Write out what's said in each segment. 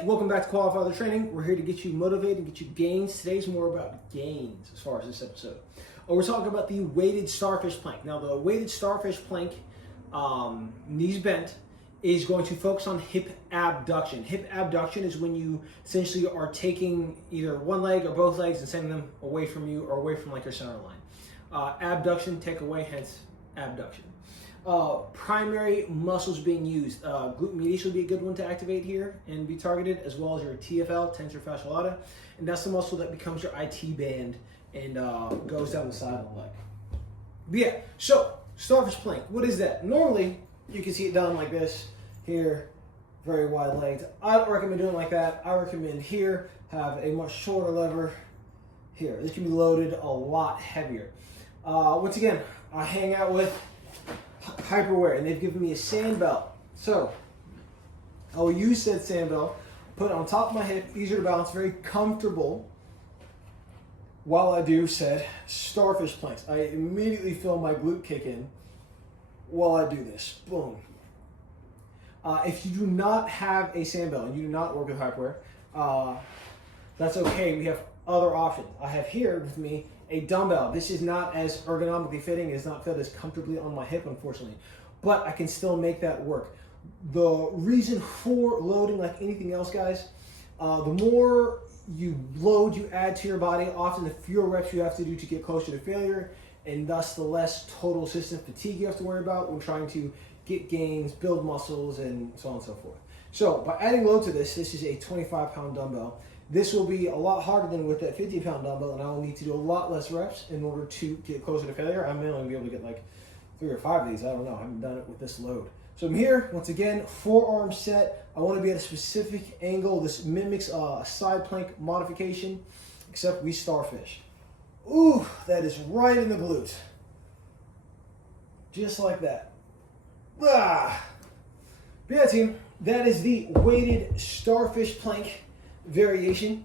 Hey, welcome back to Qualified Other Training. We're here to get you motivated and get you gains. Today's more about gains as far as this episode. We're talking about the weighted Starfish Plank. Now, the weighted Starfish Plank, knees bent, is going to focus on hip abduction. Hip abduction is when you essentially are taking either one leg or both legs and sending them away from you or away from like your center line. Abduction, take away, hence abduction. Primary muscles being used. Glute medius will be a good one to activate here and be targeted, as well as your TFL, Tensor Fascia Latae, and that's the muscle that becomes your IT band and goes down the side of the leg. But yeah, so Starfish Plank, what is that? Normally, you can see it done like this here, very wide legs. I don't recommend doing it like that. I recommend here, have a much shorter lever here. This can be loaded a lot heavier. Once again, I hang out with Hyperwear, and they've given me a sand belt. So I will use said sand belt, put it on top of my hip, easier to balance, very comfortable while I do said Starfish Planks. I immediately feel my glute kick in while I do this. Boom. If you do not have a sand belt and you do not work with Hyperwear, that's okay. We have other options. I have here with me a dumbbell. This is not as ergonomically fitting. It does not fit as comfortably on my hip, unfortunately, but I can still make that work. The reason for loading, like anything else, guys, the more you load, you add to your body, often the fewer reps you have to do to get closer to failure, and thus the less total system fatigue you have to worry about when trying to get gains, build muscles, and so on and so forth. So by adding load to this, this is a 25-pound dumbbell. This will be a lot harder than with that 50-pound dumbbell, and I will need to do a lot less reps in order to get closer to failure. I may only be able to get like 3 or 5 of these. I don't know. I haven't done it with this load. So I'm here, once again, forearm set. I want to be at a specific angle. This mimics a side plank modification, except we starfish. Ooh, that is right in the glute. Just like that. Ah. But yeah, team, that is the weighted Starfish Plank variation.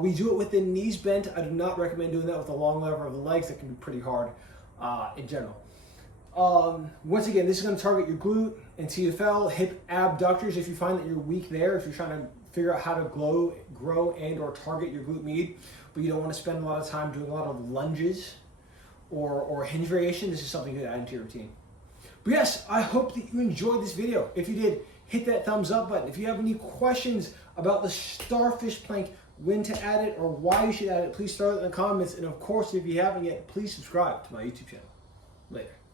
We do it with the knees bent. I do not recommend doing that with the long lever of the legs. That can be pretty hard in general. Once again, this is going to target your glute and TFL, hip abductors. If you find that you're weak there, if you're trying to figure out how to grow and or target your glute med, but you don't want to spend a lot of time doing a lot of lunges or hinge variation, this is something to add into your routine. But yes, I hope that you enjoyed this video. If you did, hit that thumbs up button. If you have any questions about the Starfish Plank, when to add it or why you should add it, please throw it in the comments. And of course, if you haven't yet, please subscribe to my YouTube channel. Later.